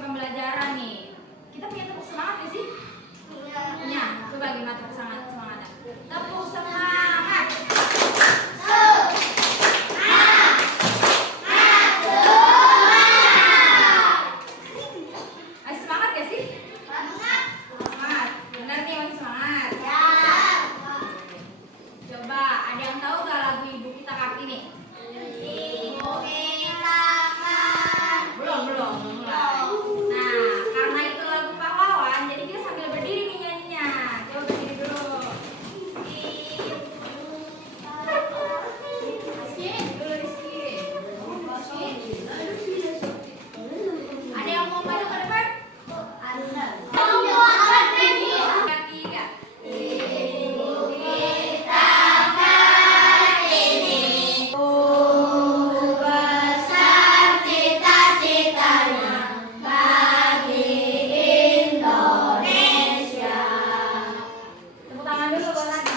pembelajaran nih. Kita punya tepuk semangat gak sih? Punya. Coba gimana tepuk semangatnya? Tepuk semangat. Masih semangat gak sih? Semangat. Benar nih, masih semangat. Coba, ada yang tahu gak lagu Ibu Kita Kartini? Belum mulai. Nah, karena itu lagu pahlawan, jadi kita sambil berdiri nih nyanyinya. Coba berdiri dulu. Masukin dulu Rizky. Ada yang mau maju ke depan? Ada. Tiga. Tepuk tangan dulu buat Nana.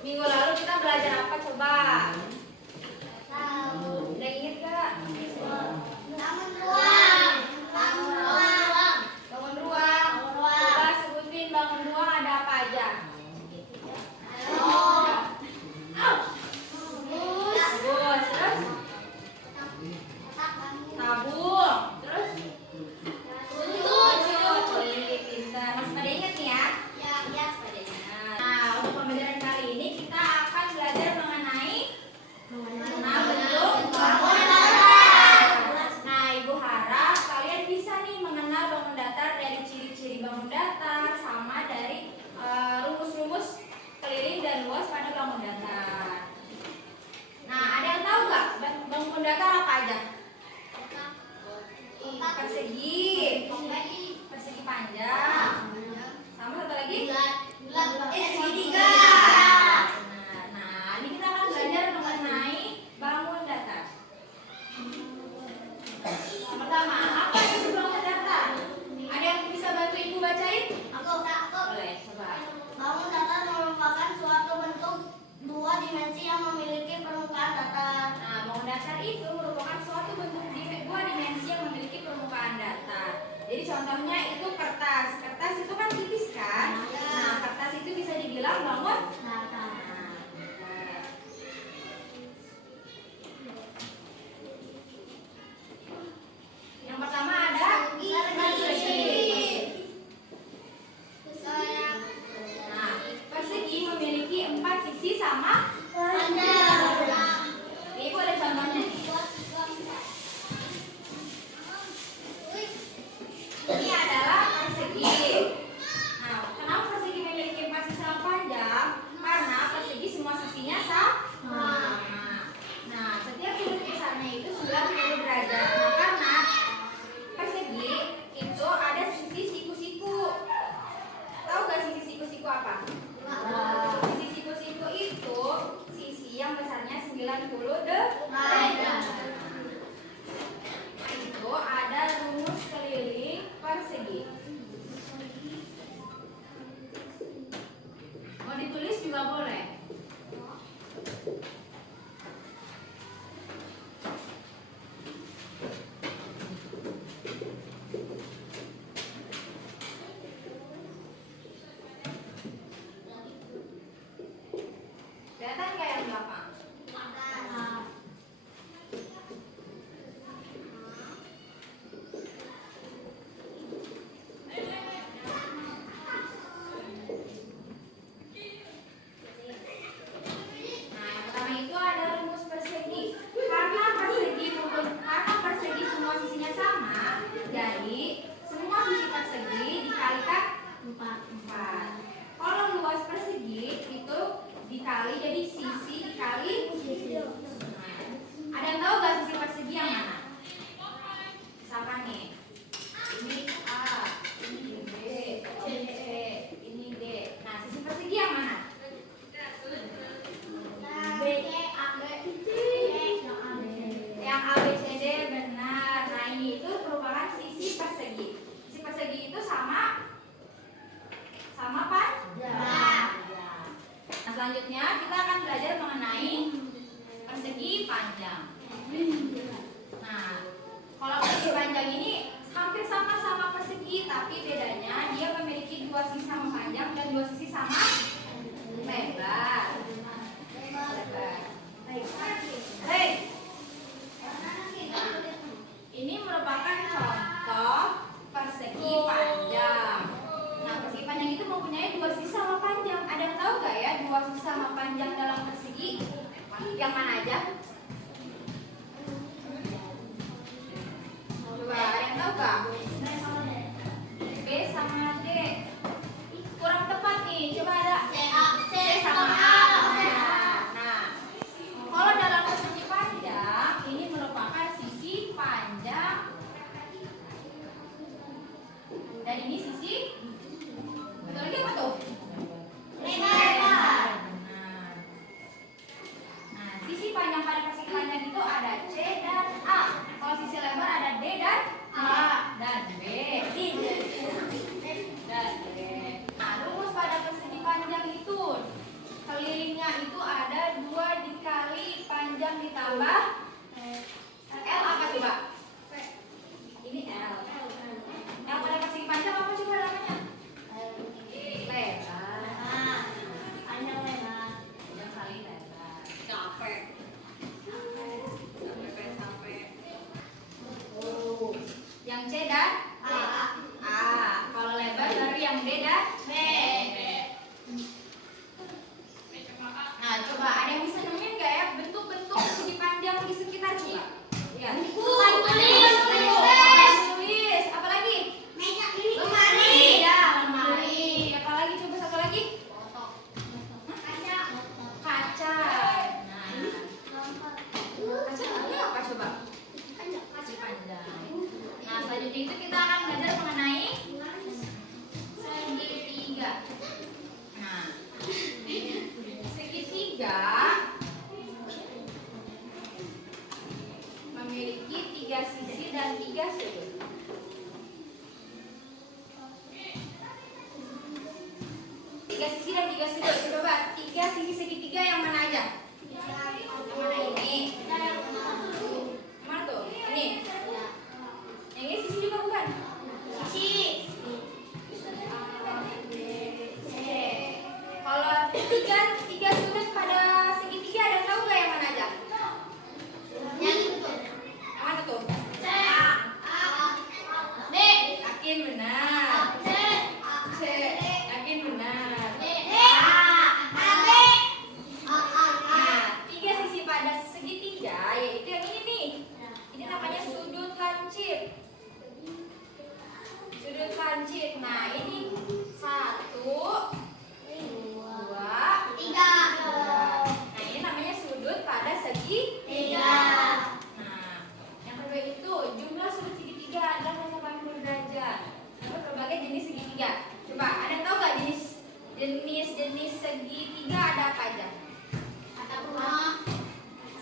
Minggu lalu kita belajar apa coba? Udah inget gak? Bangun ruang. Coba sebutin bangun ruang ada apa aja? Bagus. Terus? Tabung. Terus? Pintar. Masih pada inget nih ya? Nah, untuk pembelajaran kali ini kita akan belajar mengenai bentuk bangun datar. Nah, Ibu harap kalian bisa nih mengenal bangun datar dari ciri-ciri bangun datar sama dari rumus-rumus keliling dan luas pada bangun datar. Nah, ada yang tahu nggak bangun datar apa aja? Persegi panjang, sama satu lagi segitiga. Nah, ini kita akan belajar mengenai bangun datar. Pertama, apa itu bangun datar? Ada yang bisa bantu Ibu bacain? Boleh, coba. Bangun datar merupakan suatu bentuk dua dimensi yang memiliki permukaan datar. Nah, bangun datar itu merupakan suatu bentuk dua dimensi yang memiliki permukaan datar. Jadi contohnya itu kertas. Kertas itu kan tipis kan? Nah, kertas itu bisa dibilang bangun Datar. Yang pertama ada persegi. Nah, persegi memiliki 4 sisi sama Panjang. Ibu ada contohnya. Ini adalah persegi. Nah, kenapa persegi memiliki 4 sisi sama panjang? Karena persegi semua sisinya sama. Nah, setiap sudut besarnya itu 90 derajat. Nah, karena persegi itu ada sisi siku-siku. Tahu gak sisi siku-siku apa? Sisi siku-siku itu sisi yang besarnya 90 derajat. Itu ada rumus keliling persegi. Mau ditulis juga boleh. Kelihatan kayak yang belakang? panjang. Nah, kalau persegi panjang ini hampir sama persegi, tapi bedanya dia memiliki dua sisi sama panjang dan dua sisi sama lebar. Baik. Ini merupakan contoh persegi panjang. Nah, persegi panjang itu mempunyai dua sisi sama panjang. Ada yang tahu nggak ya dua sisi sama panjang dalam persegi? Yang mana aja? Coba ada yang tahu nggak? B sama D. Kurang tepat nih. Coba ada C sama A. Nah, kalau dalam persegi panjang ini merupakan sisi panjang dan ini sisi betul lagi apa tuh? Lebar. Nah, sisi panjang pada persegi panjang itu ada C dan A. Kalau sisi lebar ada D dan A dan B. Dan B. Nah, rumus pada persegi panjang itu kelilingnya itu ada 2 dikali panjang ditambah L apa coba? Ini L. Yang pada persegi panjang apa coba namanya? Lebar. Panjang lebar. Panjang kali lebar. Capek. Yang C dan A. Kalau lebar dari yang D dan B. Nah, coba ada yang bisa nemuin nggak ya bentuk-bentuk persegi panjang di sekitar coba? Ya. Tulis. Apa lagi? Lemari. Ya, lemari. Apa lagi? Coba satu lagi. Kaca. Nah, kaca namanya apa coba? Persegi panjang. Nah, selanjutnya itu kita akan belajar mengenai segitiga. Nah, segitiga memiliki 3 sisi dan 3 sudut. Tiga sisi dan 3 sudut. Coba 3 sisi segitiga yang mana aja? Yang mana ini? Mana tuh? Ini. Yang ini sisi juga bukan? Sisi. Kalau tiga sudut pada segitiga ada yang tahu nggak yang mana aja? Yang mana tuh? Yakin benar. C. Yakin benar. Nah, 3 sisi pada segitiga yaitu yang ini nih. Ini namanya sudut lancip. Sudut lancip. Nah, ini 1, 2, 3. Nah, ini namanya sudut pada segitiga. Nah, yang kedua itu jumlah sudut segitiga adalah 180 derajat. Terdapat berbagai jenis segitiga. Coba, ada yang tahu nggak jenis segitiga ada apa aja?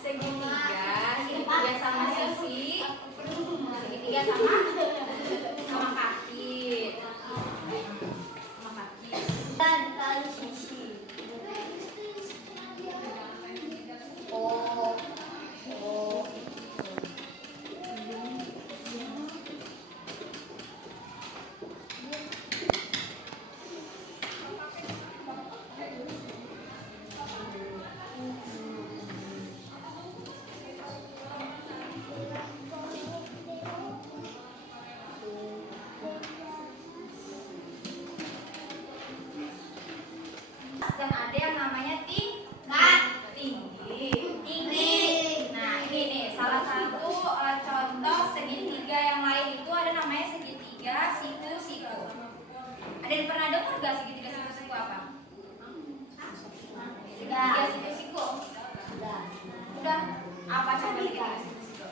Segitiga sama sisi, segitiga sama kaki. Sama kaki. Dan kali sisi. Dan ada yang namanya tinggi. Nah, ini nih salah satu contoh segitiga yang lain itu ada namanya segitiga siku-siku. Ada yang pernah dengar nggak segitiga siku-siku apa? Segitiga siku-siku. Udah. Apa coba segitiga siku-siku?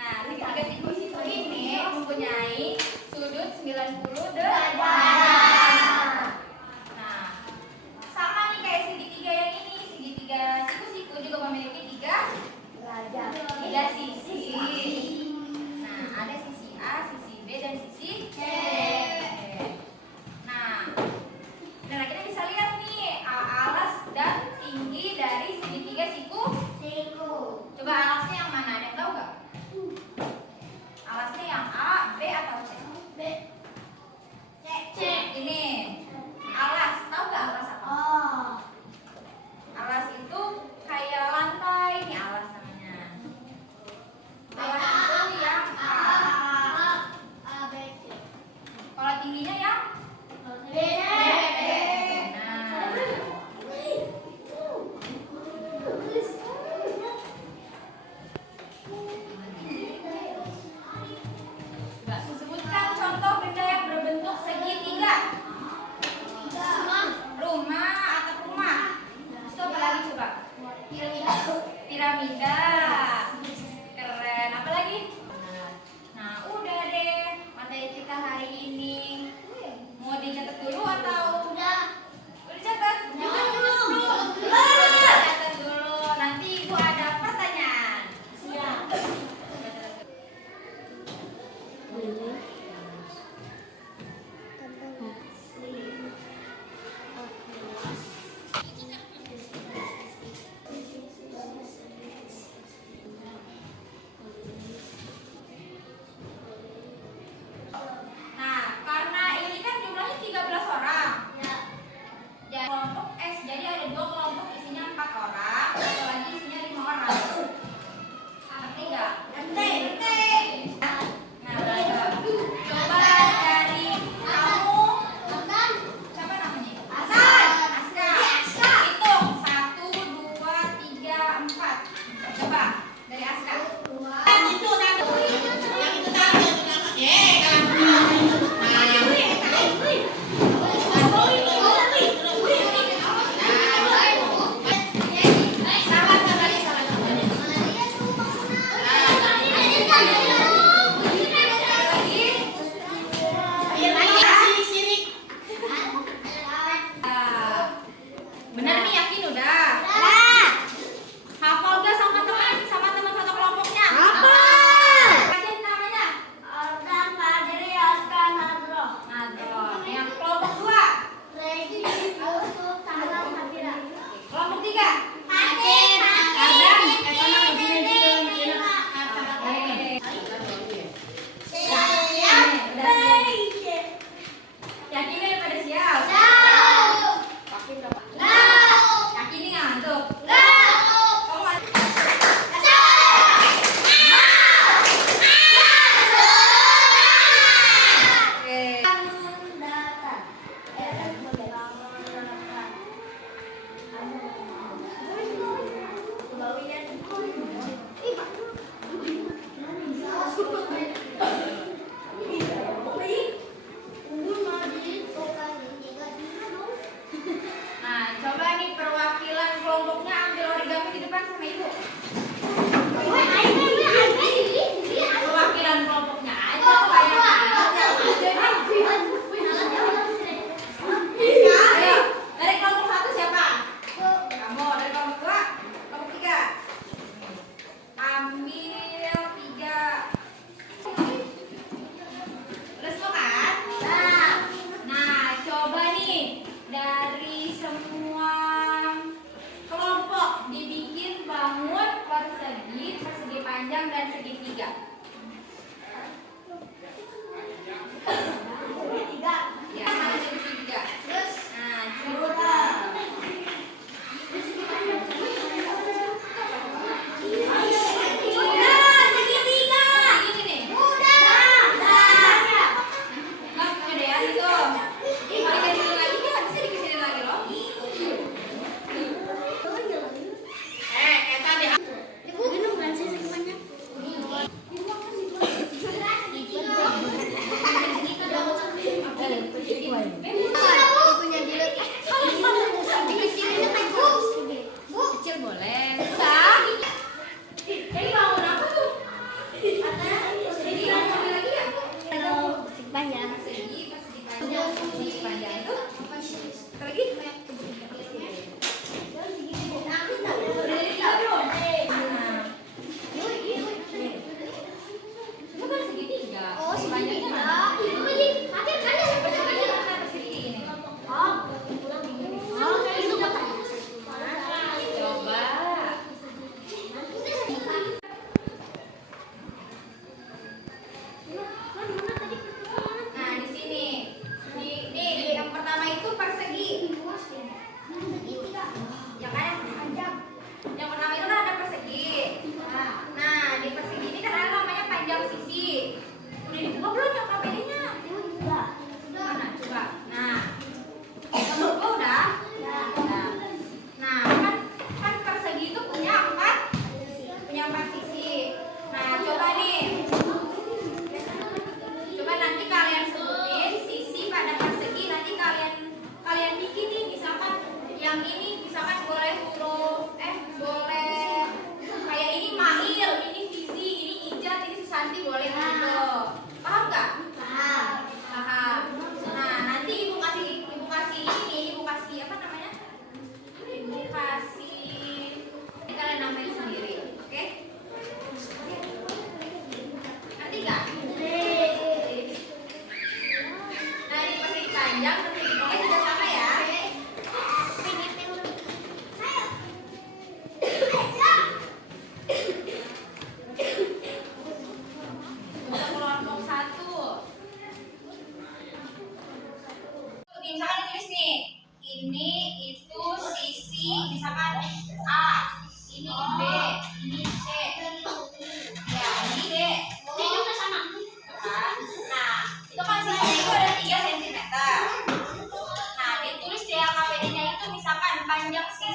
Nah, segitiga siku-siku ini mempunyai sudut 90 derajat. Juga memiliki tiga sisi. Nah, ada sisi A, sisi B, dan sisi C. Nah, kita bisa lihat nih alas dan tinggi dari segitiga piramida. Keren. Apa lagi? Nah, udah deh materi kita hari ini. Mau dicatat dulu atau Udah. udah dicatat? Jangan dulu. Catat dulu. Nanti Ibu ada pertanyaan. Siap.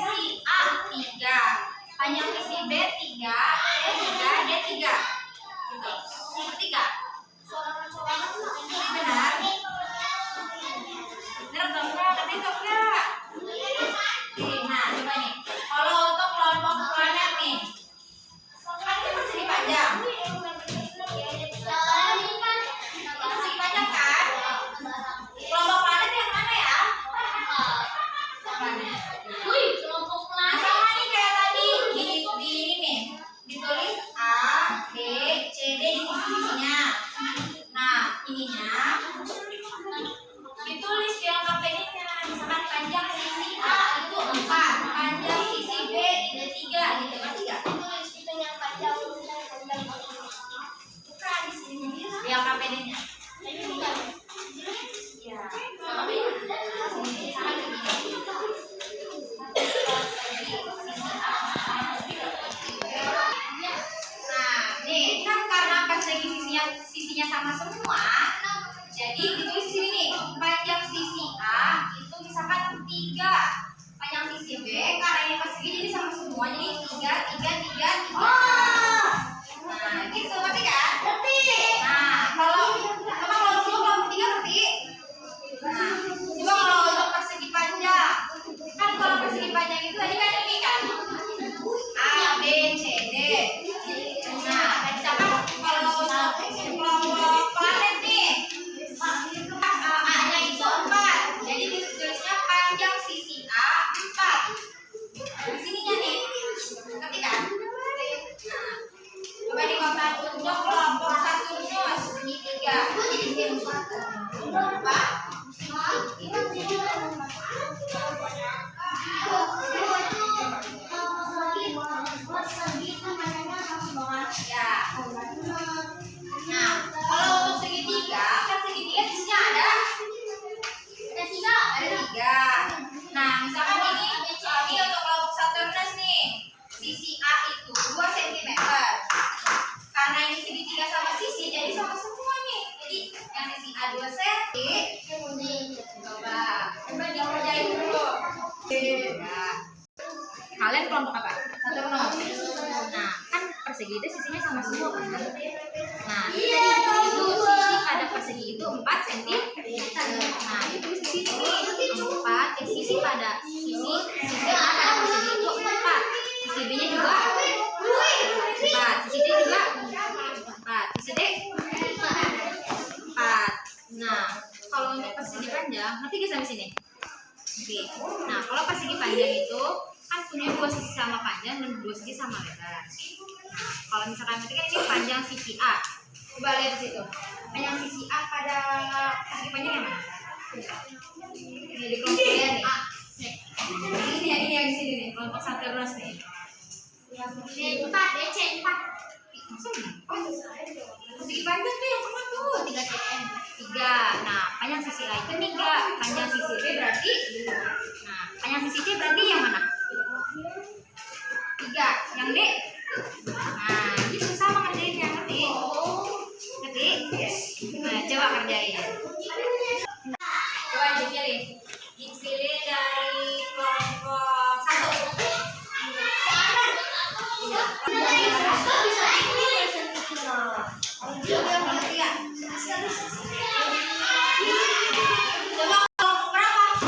sisi A 3, panjang sisi B 3, C 3, D 3. Gitu. Ngerti gak? Benar? Benar dong Kak? Ngerti dong Kak? Nah, coba nih. Kalau untuk kelompok planet nih, kan ini persegi panjang. Persegi panjang kan? Kelompok planet yang mana ya? Planet. Nah, sama nih kayak tadi di ini nih. Ditulis A, B, C, D di sisi-sisinya. Nah, ininya ditulis di angka pendeknya. Misalkan panjang sisi A itu 4, panjang sisi B itu 3, gitu kan? 3. Bukan di sini di angka pendeknya. Ya. Sini sama begini. Nah, nih kan karena persegi sisinya sama semua, jadi ditulis di sini nih, panjang sisi A itu misalkan 3, panjang sisi B karena ini persegi jadi sama semua, jadi 3, 3, 3, 3. Nah, gitu, ngerti kan? Ngerti. Nah, kalau kelompok 3 ngerti? Nah, coba kalau untuk persegi panjang, kan kalau persegi panjang itu tadi kan ini kan A, B, C, D. Nah, misalkan kalau kelompok planet nih, A-nya itu 4, jadi ditulisnya panjang sisi A 4. Di sininya nih, ngerti kan? Nah, coba di untuk kelompok Saturnus segitiga. Apa? Ya. Nah, kalau untuk segitiga, kan segitiga sisinya ada 3. Nah, misalkan ini untuk kelompok Saturnus nih, sisi A itu 2 cm. Karena ini segitiga sama sisi, jadi sama semua nih. Jadi yang sisi A 2 cm. Coba dikerjain dulu. Nah, kalian kelompok apa? Saturnus. Nah, kan persegi itu sisinya sama semua kan? Nah, itu sisi pada persegi itu 4 cm. Nah, itu sisi ini 4, sisi pada sisi A pada persegi itu 4. Sisi B-nya juga 4, sisi D juga 4, sisi D 4. Nah, kalau untuk persegi panjang, ngerti gak sampai sini? Oke. Nah, kalau persegi panjang itu kan punya 2 sisi sama panjang dan 2 sisi sama lebar. Nah, kalau misalkan nanti kan ini panjang sisi A. Coba lihat di situ. Panjang sisi A pada persegi panjang yang mana? Ini di kelompok ya nih. Ini yang di sini nih, kelompok Saturnus nih. D4, DC 4. Maksudnya? Persegi panjang tuh yang mana tuh? 3 cm. 3. Nah, panjang sisi A itu 3. Panjang sisi B berarti. Nah, panjang sisi C berarti yang mana? 3. Yang D. Nah, gitu sama kerjainnya, ngerti? Ngerti? Nah, coba kerjain. Coba dipilih. Dipilih dari kelompok 1. Coba kelompok berapa? 1.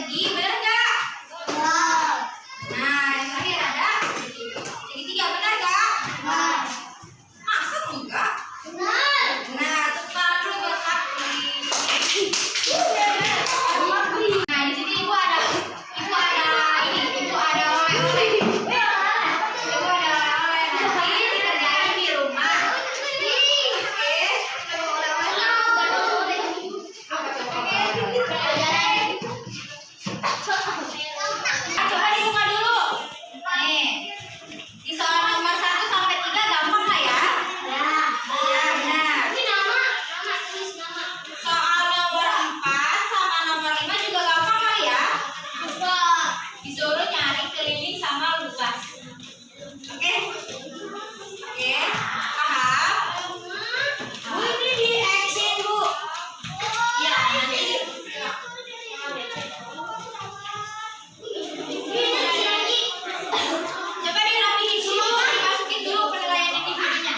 persegi, benar nggak? Benar. Nah, yang terakhir ada segitiga, benar nggak? Benar. Masa enggak? Benar. Nah, tepat dulu buat Sakti. Nah, di sini ibu ada ini, ibu ada oleh-oleh. Ibu ada oleh-oleh. Nanti dikerjain di rumah. Oke. Coba dibuka dulu. Nih, di soal nomor 1 sampai 3 gampang lah ya. Ya, benar. Soal nomor 4 sama nomor 5 juga gampang kali ya. Disuruh nyari keliling sama luas. Oke? Oke, paham? Bu, ini di action, Bu. Iya, nanti. Coba dirapihin dulu, dimasukin dulu penilaian individunya.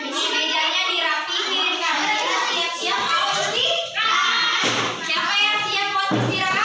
Ini mejanya dirapihin, karena kita siap-siap mau istirahat. Siapa yang siap mau istirahat?